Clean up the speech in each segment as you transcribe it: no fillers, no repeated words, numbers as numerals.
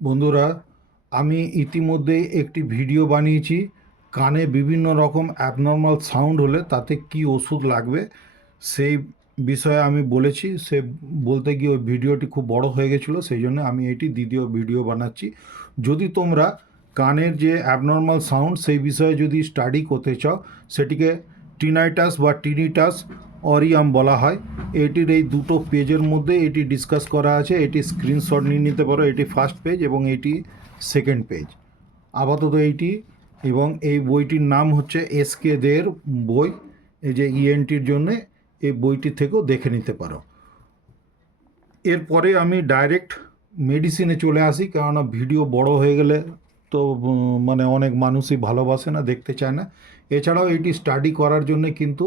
বন্ধুরা, আমি ইতিমধ্যেই একটি ভিডিও বানিয়েছি। কানে বিভিন্ন রকম অ্যাবনর্মাল সাউন্ড হলে তাতে কি ওষুধ লাগবে সেই বিষয়ে আমি বলেছি। সে বলতে গিয়ে ওই ভিডিওটি খুব বড় হয়ে গেছিলো, সেই জন্য আমি এটি দ্বিতীয় ভিডিও বানাচ্ছি। যদি তোমরা কানের যে অ্যাবনর্মাল সাউন্ড সেই বিষয়ে যদি স্টাডি করতে চাও, সেটিকে টিনাইটাস বা টিনিটাস অরিয়াম বলা হয়। এটির এই দুটো পেজের মধ্যে এটি ডিসকাস করা আছে। এটি স্ক্রিনশট নিয়ে নিতে পারো। এটি ফার্স্ট পেজ এবং এটি সেকেন্ড পেজ। আপাতত এইটি, এবং এই বইটির নাম হচ্ছে এসকে দের বই। এই যে ইএনটির জন্যে এই বইটি থেকেও দেখে নিতে পারো। এরপরে আমি ডাইরেক্ট মেডিসিনে চলে আসি, কেননা ভিডিও বড় হয়ে গেলে তো মানে অনেক মানুষই ভালোবাসে না, দেখতে চায় না। এছাড়াও এটি স্টাডি করার জন্য কিন্তু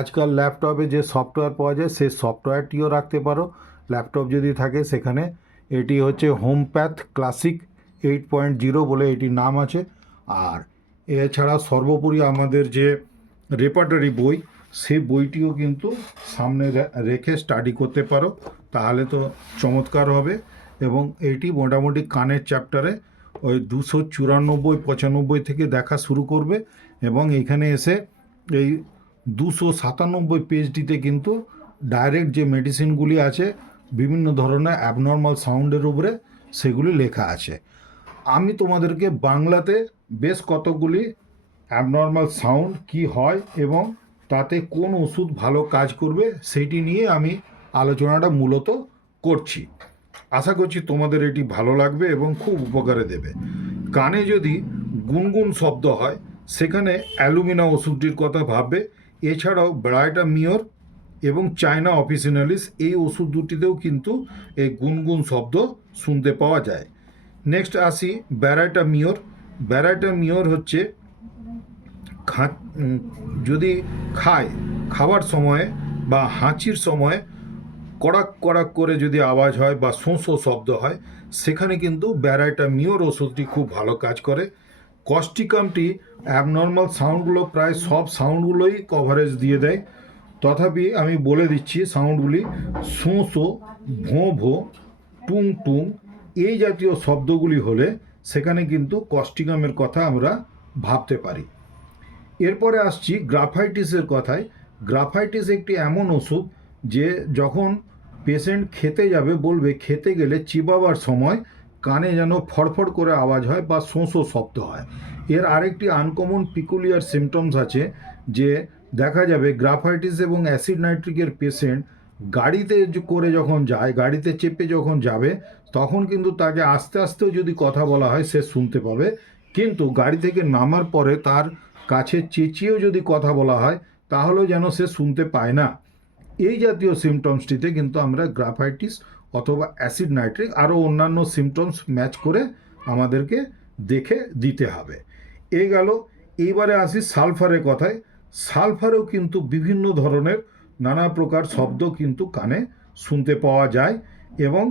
আজকাল ল্যাপটপে যে সফটওয়্যার পাওয়া যায় সেই সফটওয়্যারটিও রাখতে পারো। ল্যাপটপ যদি থাকে সেখানে এটি হচ্ছে হোমপ্যাথ ক্লাসিক 8.0 বলে এটির নাম আছে। আর এছাড়া সর্বোপরি আমাদের যে রেপার্টরি বই, সেই বইটিও কিন্তু সামনে রেখে স্টাডি করতে পারো, তাহলে তো চমৎকার হবে। এবং এটি মোটামুটি কানের চ্যাপ্টারে ওই 294-95 থেকে দেখা শুরু করবে, এবং এখানে এসে এই 297 পেজটিতে কিন্তু ডাইরেক্ট যে মেডিসিনগুলি আছে বিভিন্ন ধরনের অ্যাবনর্মাল সাউন্ডের উপরে সেগুলি লেখা আছে। আমি তোমাদেরকে বাংলাতে বেশ কতগুলি অ্যাবনর্মাল সাউন্ড কি হয় এবং তাতে কোন ওষুধ ভালো কাজ করবে সেইটি নিয়ে আমি আলোচনাটা মূলত করছি। আশা করছি তোমাদের এটি ভালো লাগবে এবং খুব উপকারে দেবে। কানে যদি গুনগুন শব্দ হয় সেখানে অ্যালুমিনা ওষুধটির কথা ভাববে। এছাড়াও ব্রাইটামিওর এবং চায়না অফিসিনালিস এই ওষুধ দুটিতেও কিন্তু এই গুনগুন শব্দ শুনতে পাওয়া যায়। নেক্সট আসি ব্যারাটামিওর। ব্যারাটামিওর হচ্ছে যদি খাবার সময়ে বা হাঁচির সময় কড়াক কড়াক করে যদি আওয়াজ হয় বা শোঁ শোঁ শব্দ হয়, সেখানে কিন্তু ব্যারাটামিওর ওষুধটি খুব ভালো কাজ করে। কস্টিকামটি অ্যাবনর্মাল সাউন্ডগুলো প্রায় সব সাউন্ডগুলোই কভারেজ দিয়ে দেয়। তথাপি আমি বলে দিচ্ছি সাউন্ডগুলি: শোঁ শোঁ, ভোঁ ভোঁ, টুং টুং, এই জাতীয় শব্দগুলি হলে সেখানে কিন্তু কস্টিকামের কথা আমরা ভাবতে পারি। এরপরে আসছি গ্রাফাইটিসের কথায়। গ্রাফাইটিস একটি এমন ওষুধ যে যখন পেশেন্ট খেতে যাবে, বলবে খেতে গেলে চিবাবার সময় কানে যেন ফড়ফড় করে আওয়াজ হয় বা শোঁ শোঁ শব্দ হয়। এর আরেকটি আনকমন পিকুলিয়ার সিমটমস আছে, যে দেখা যাবে গ্রাফাইটিস এবং অ্যাসিড নাইট্রিকের পেশেন্ট গাড়িতে করে যখন যায়, গাড়িতে চেপে যখন যাবে, তখন কিন্তু তাকে আস্তে আস্তেও যদি কথা বলা হয় সে শুনতে পাবে, কিন্তু গাড়ি থেকে নামার পরে তার কাছে চেঁচিয়েও যদি কথা বলা হয় তাহলেও যেন সে শুনতে পায় না। এই জাতীয় সিমটমসটিতে কিন্তু আমরা গ্রাফাইটিস অথবা অ্যাসিড নাইট্রিক আরও অন্যান্য সিমটমস ম্যাচ করে আমাদেরকে দেখে দিতে হবে। এই গেল। এইবারে আসি সালফারের কথায়। সালফারেও কিন্তু বিভিন্ন ধরনের নানা প্রকার শব্দ কিন্তু কানে শুনতে পাওয়া যায়, এবং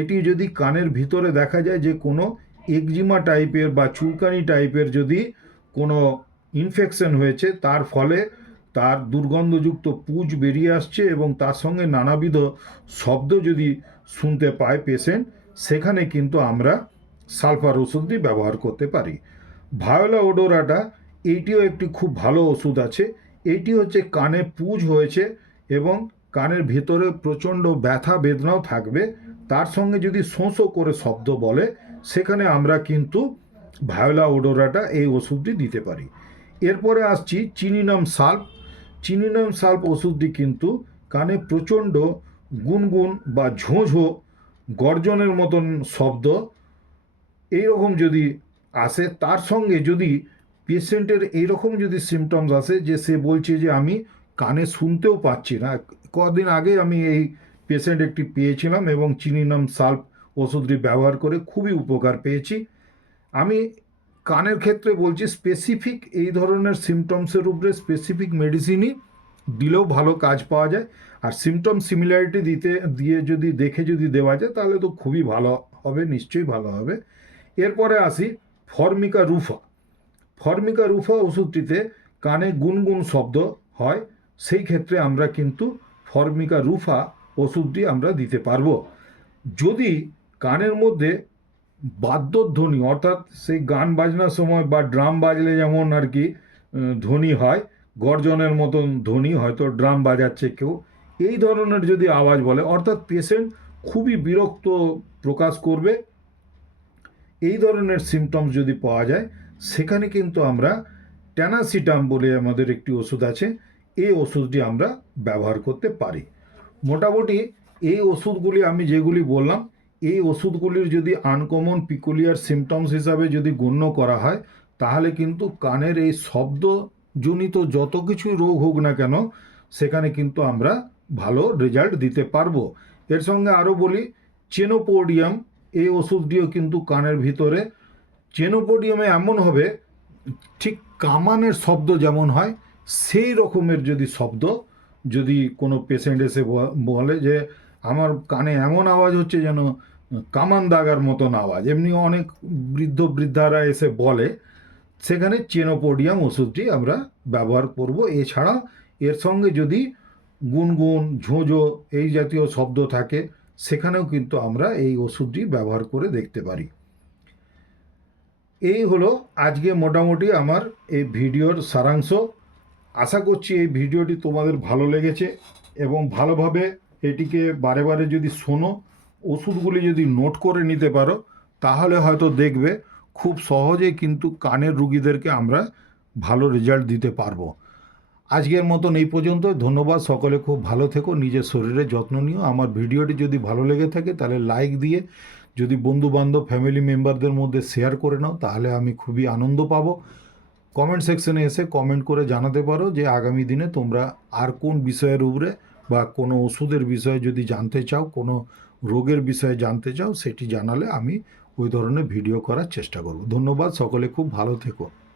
এটি যদি কানের ভিতরে দেখা যায় যে কোনো একজিমা টাইপের বা চুলকানি টাইপের যদি কোনো ইনফেকশন হয়েছে, তার ফলে তার দুর্গন্ধযুক্ত পুঁজ বেরিয়ে আসছে এবং তার সঙ্গে নানাবিধ শব্দ যদি শুনতে পায় পেশেন্ট, সেখানে কিন্তু আমরা সালফার ওষুধটি ব্যবহার করতে পারি। ভায়োলা ওডোরাটা, এইটিও একটি খুব ভালো ওষুধ আছে। এইটি হচ্ছে কানে পুঁজ হয়েছে এবং কানের ভেতরে প্রচণ্ড ব্যথা বেদনাও থাকবে, তার সঙ্গে যদি শোঁ শোঁ করে শব্দ বলে, সেখানে আমরা কিন্তু ভায়োলা ওডোরাটা এই ওষুধটি দিতে পারি। এরপরে আসছি চিনিনাম সাল্প। চিনিনাম সাল্প ওষুধটি কিন্তু কানে প্রচণ্ড গুনগুন বা ঝোঁ ঝোঁ গর্জনের মতন শব্দ এইরকম যদি আসে, তার সঙ্গে যদি পেশেন্টের এইরকম যদি সিমটমস আসে যে সে বলছে যে আমি কানে শুনতেও পাচ্ছি না। কদিন আগে আমি এই পেশেন্ট একটি পেয়েছিলাম এবং চিনিনাম সাল্প ওষুধটি ব্যবহার করে খুবই উপকার পেয়েছি। আমি কানের ক্ষেত্রে বলছি, স্পেসিফিক এই ধরনের সিমটমসের উপরে স্পেসিফিক মেডিসিনই দিলেও ভালো কাজ পাওয়া যায়। আর সিমটম সিমিলারিটি দিয়ে যদি দেখে যদি দেওয়া যায় তাহলে তো খুবই ভালো হবে, নিশ্চয়ই ভালো হবে। এরপরে আসি ফর্মিকা রুফা। ফর্মিকা রুফা ওষুধটিতে কানে গুনগুন শব্দ হয়, সেই ক্ষেত্রে আমরা কিন্তু ফর্মিকা রুফা ওষুধটি আমরা দিতে পারবো। যদি কানের মধ্যে বাদ্যধ্বনি, অর্থাৎ সেই গান বাজনার সময় বা ড্রাম বাজলে যেমন আর কি ধ্বনি হয়, গর্জনের মতন ধ্বনি, হয়তো ড্রাম বাজাচ্ছে কেউ, এই ধরনের যদি আওয়াজ বলে, অর্থাৎ পেশেন্ট খুবই বিরক্ত প্রকাশ করবে, এই ধরনের সিমটমস যদি পাওয়া যায়, সেখানে কিন্তু আমরা ট্যানাসিটাম বলে আমাদের একটি ওষুধ আছে, এই ওষুধটি আমরা ব্যবহার করতে পারি। মোটামুটি এই ওষুধগুলি আমি যেগুলি বললাম, এই ওষুধগুলির যদি আনকমন পিকুলিয়ার সিমটমস হিসাবে যদি গণ্য করা হয়, তাহলে কিন্তু কানের এই শব্দজনিত যত কিছু রোগ হোক না কেন, সেখানে কিন্তু আমরা ভালো রেজাল্ট দিতে পারবো। এর সঙ্গে আরও বলি, চেনোপোডিয়াম, এই ওষুধটিও কিন্তু কানের ভিতরে, চেনোপোডিয়ামে এমন হবে ঠিক কামানের শব্দ যেমন হয় সেই রকমের যদি শব্দ, যদি কোনো পেশেন্ট এসে বলে যে আমার কানে এমন আওয়াজ হচ্ছে যেন কামান দাগার মতন আওয়াজ, এমনি অনেক বৃদ্ধ বৃদ্ধারা এসে বলে, সেখানে চেনোপোডিয়াম ওষুধটি আমরা ব্যবহার করব। এছাড়া এর সঙ্গে যদি গুনগুন, ঝোঁঝো এই জাতীয় শব্দ থাকে, সেখানেও কিন্তু আমরা এই ওষুধটি ব্যবহার করে দেখতে পারি। এই হলো আজকে মোটামুটি আমার এই ভিডিওর সারাংশ। আশা করছি এই ভিডিওটি তোমাদের ভালো লেগেছে এবং ভালোভাবে এটিকে বারে বারে যদি শোনো, ওষুধগুলি যদি নোট করে নিতে পারো, তাহলে হয়তো দেখবে খুব সহজে কিন্তু কানের রুগীদেরকে আমরা ভালো রেজাল্ট দিতে পারবো। আজকের মতন এই পর্যন্ত। ধন্যবাদ। সকলে খুব ভালো থেকো, নিজের শরীরের যত্ন নিও। আমার ভিডিওটি যদি ভালো লেগে থাকে তাহলে লাইক দিয়ে যদি বন্ধুবান্ধব ফ্যামিলি মেম্বারদের মধ্যে শেয়ার করে নাও, তাহলে আমি খুবই আনন্দ পাবো। কমেন্ট সেকশনে এসে কমেন্ট করে জানাতে পারো যে আগামী দিনে তোমরা আর কোন বিষয়ের উপরে বা কোনো ওষুধের বিষয়ে যদি জানতে চাও, কোনো রোগের বিষয়ে জানতে চাও, সেটি জানালে আমি ওই ধরনের ভিডিও করার চেষ্টা করব। ধন্যবাদ। সকলে খুব ভালো থেকো।